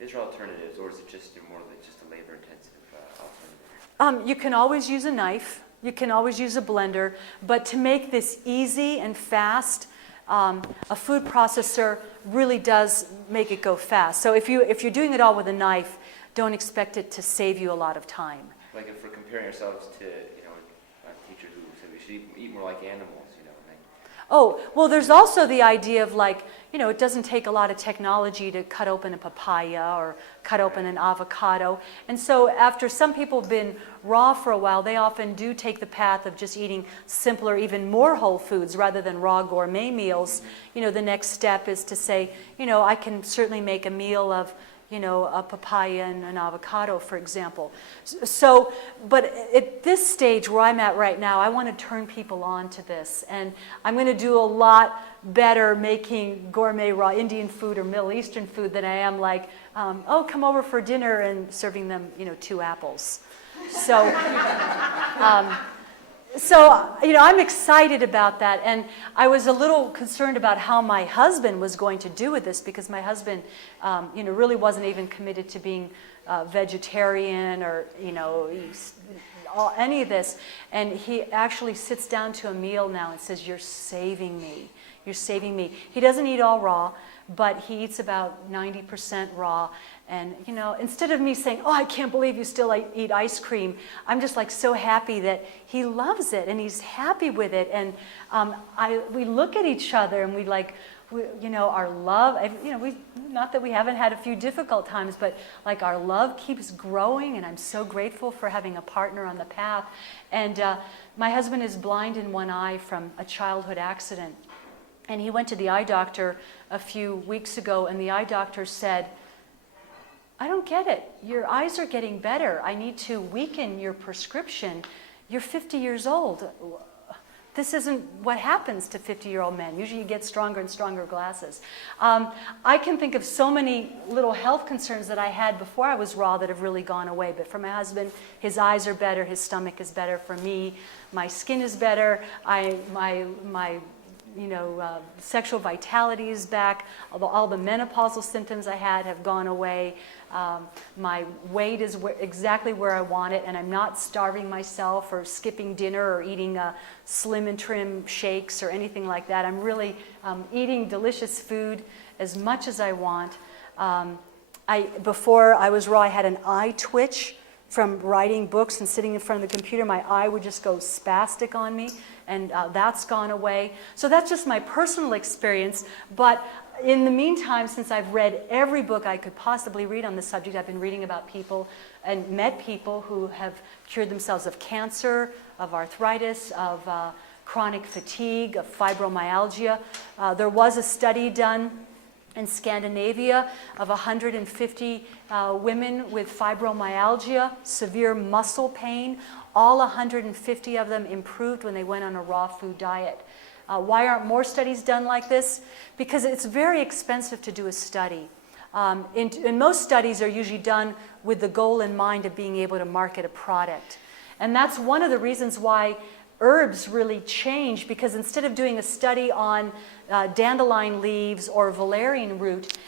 Is there alternatives, or is it just more like just a labor-intensive alternative? You can always use a knife. You can always use a blender. But to make this easy and fast, a food processor really does make it go fast. So if you're doing it all with a knife, don't expect it to save you a lot of time. Like if we're comparing ourselves to, a teacher who said we should eat more like animals, Oh, well, there's also the idea of it doesn't take a lot of technology to cut open a papaya or cut open an avocado. And so after some people have been raw for a while, they often do take the path of just eating simpler, even more whole foods rather than raw gourmet meals. The next step is to say, I can certainly make a meal of a papaya and an avocado, for example. So, but at this stage where I'm at right now, I want to turn people on to this. And I'm going to do a lot better making gourmet raw Indian food or Middle Eastern food than I am come over for dinner and serving them, 2 apples. So, I'm excited about that, and I was a little concerned about how my husband was going to do with this, because my husband, really wasn't even committed to being vegetarian or, any of this. And he actually sits down to a meal now and says, "You're saving me. You're saving me." He doesn't eat all raw, but he eats about 90% raw. And, instead of me saying, "Oh, I can't believe you still eat ice cream," I'm just so happy that he loves it and he's happy with it. And we look at each other and our love, not that we haven't had a few difficult times, but our love keeps growing, and I'm so grateful for having a partner on the path. And my husband is blind in one eye from a childhood accident. And he went to the eye doctor a few weeks ago, and the eye doctor said, "I don't get it. Your eyes are getting better. I need to weaken your prescription. You're 50 years old. This isn't what happens to 50-year-old men. Usually you get stronger and stronger glasses." I can think of so many little health concerns that I had before I was raw that have really gone away. But for my husband, his eyes are better, his stomach is better. For me, my skin is better. My sexual vitality is back. All the menopausal symptoms I had have gone away. My weight is exactly where I want it, and I'm not starving myself or skipping dinner or eating slim and trim shakes or anything like that. I'm really eating delicious food as much as I want. Before I was raw, I had an eye twitch from writing books and sitting in front of the computer. My eye would just go spastic on me, and that's gone away. So that's just my personal experience. But in the meantime, since I've read every book I could possibly read on this subject, I've been reading about people and met people who have cured themselves of cancer, of arthritis, of chronic fatigue, of fibromyalgia. There was a study done in Scandinavia of 150 women with fibromyalgia, severe muscle pain. All 150 of them improved when they went on a raw food diet. Why aren't more studies done like this? Because it's very expensive to do a study. And most studies are usually done with the goal in mind of being able to market a product. And that's one of the reasons why herbs really change, because instead of doing a study on dandelion leaves or valerian root,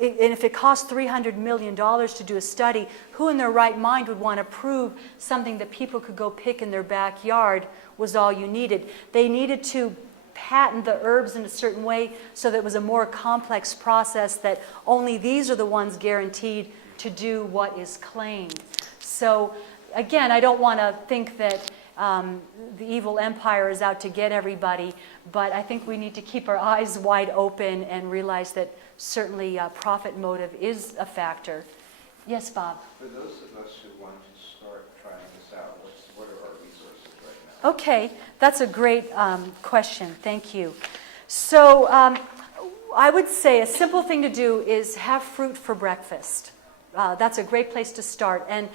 and if it costs $300 million to do a study, who in their right mind would want to prove something that people could go pick in their backyard was all you needed? They needed to patent the herbs in a certain way so that it was a more complex process, that only these are the ones guaranteed to do what is claimed. So again, I don't want to think that the evil empire is out to get everybody, but I think we need to keep our eyes wide open and realize that certainly profit motive is a factor. Yes, Bob? For those of us who want to start trying this out, what are our resources right now? Okay, that's a great question. Thank you. So I would say a simple thing to do is have fruit for breakfast. That's a great place to start. And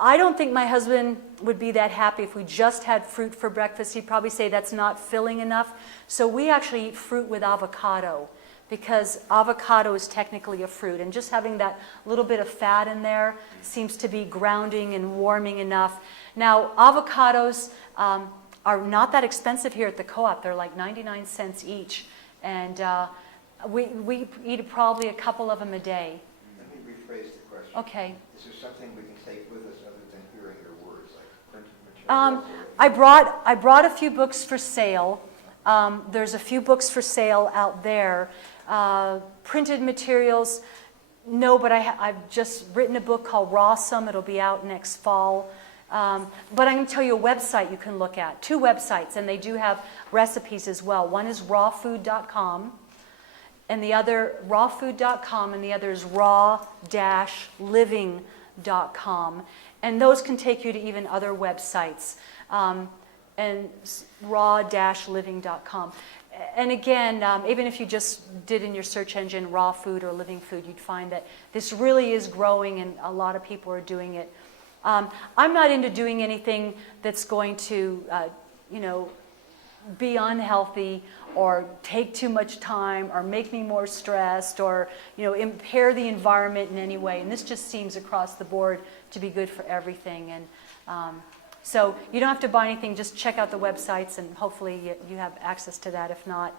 I don't think my husband would be that happy if we just had fruit for breakfast. He'd probably say that's not filling enough. So we actually eat fruit with avocado, because avocado is technically a fruit. And just having that little bit of fat in there seems to be grounding and warming enough. Now, avocados are not that expensive here at the co-op. They're like 99 cents each. And we eat probably a couple of them a day. Let me Okay. Is there something we can take with us other than hearing your words, like printed Um, materials? I brought a few books for sale. There's a few books for sale out there. Printed materials, no, but I've just written a book called Rawsome. It'll be out next fall. But I'm going to tell you a website you can look at. 2 websites, and they do have recipes as well. One is rawfood.com, and the other, rawfood.com, and the other is raw-living.com. And those can take you to even other websites, and raw-living.com. And again, even if you just did in your search engine raw food or living food, you'd find that this really is growing and a lot of people are doing it. I'm not into doing anything that's going to, be unhealthy or take too much time or make me more stressed or, impair the environment in any way. And this just seems across the board to be good for everything. And so you don't have to buy anything. Just check out the websites and hopefully you have access to that. If not,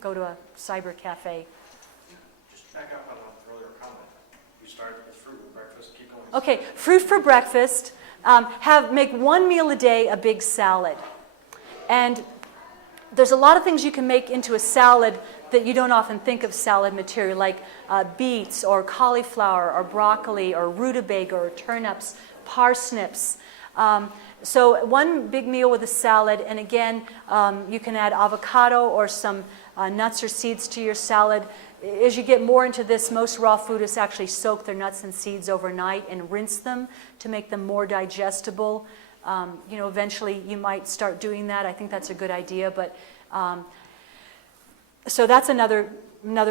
go to a cyber cafe. Just back up on an earlier comment. You started with fruit with breakfast. Keep going. Okay, fruit for breakfast. Make one meal a day a big salad. And there's a lot of things you can make into a salad that you don't often think of salad material, like beets or cauliflower or broccoli or rutabaga or turnips, parsnips. So one big meal with a salad, and again, you can add avocado or some nuts or seeds to your salad. As you get more into this, most raw foodists actually soak their nuts and seeds overnight and rinse them to make them more digestible. Eventually you might start doing that. I think that's a good idea, but so that's another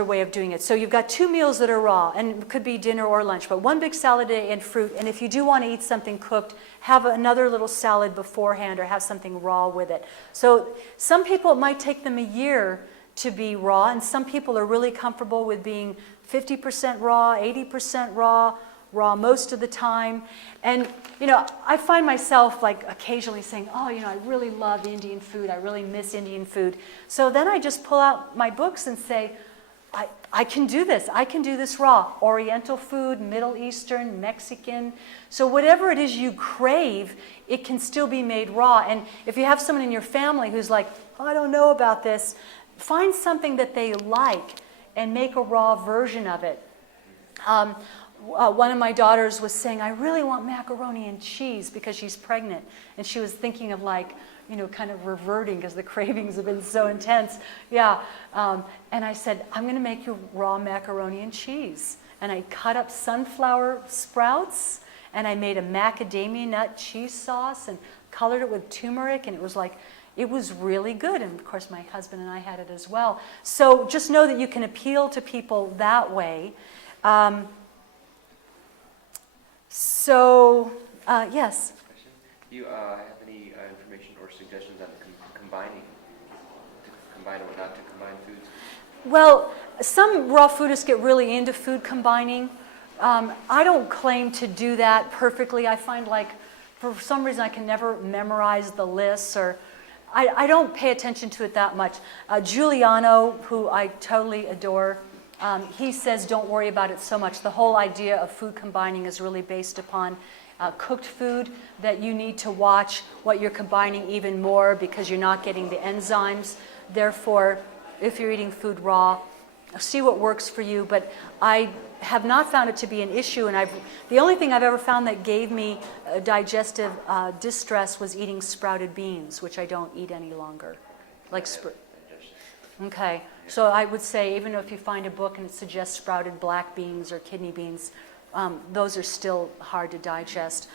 way of doing it. So you've got 2 meals that are raw, and it could be dinner or lunch, but one big salad a day and fruit. And if you do want to eat something cooked, have another little salad beforehand or have something raw with it. So some people, it might take them a year to be raw, and some people are really comfortable with being 50% raw, 80% raw most of the time. And, I find myself like occasionally saying, I really love Indian food. I really miss Indian food. So then I just pull out my books and say, I can do this. I can do this raw. Oriental food, Middle Eastern, Mexican. So whatever it is you crave, it can still be made raw. And if you have someone in your family who's like, I don't know about this, find something that they like and make a raw version of it. One of my daughters was saying, I really want macaroni and cheese because she's pregnant. And she was thinking of kind of reverting because the cravings have been so intense. Yeah. And I said, I'm going to make you raw macaroni and cheese. And I cut up sunflower sprouts and I made a macadamia nut cheese sauce and colored it with turmeric. And it was really good. And of course, my husband and I had it as well. So just know that you can appeal to people that way. Yes. Do you have any information or suggestions on combining, to combine or not to combine foods? Well, some raw foodists get really into food combining. I don't claim to do that perfectly. I find for some reason I can never memorize the lists, or I don't pay attention to it that much. Giuliano, who I totally adore, he says don't worry about it so much. The whole idea of food combining is really based upon cooked food, that you need to watch what you're combining even more because you're not getting the enzymes. Therefore, if you're eating food raw, see what works for you. But I have not found it to be an issue, and the only thing I've ever found that gave me digestive distress was eating sprouted beans, which I don't eat any longer. Okay, so I would say even if you find a book and it suggests sprouted black beans or kidney beans, those are still hard to digest.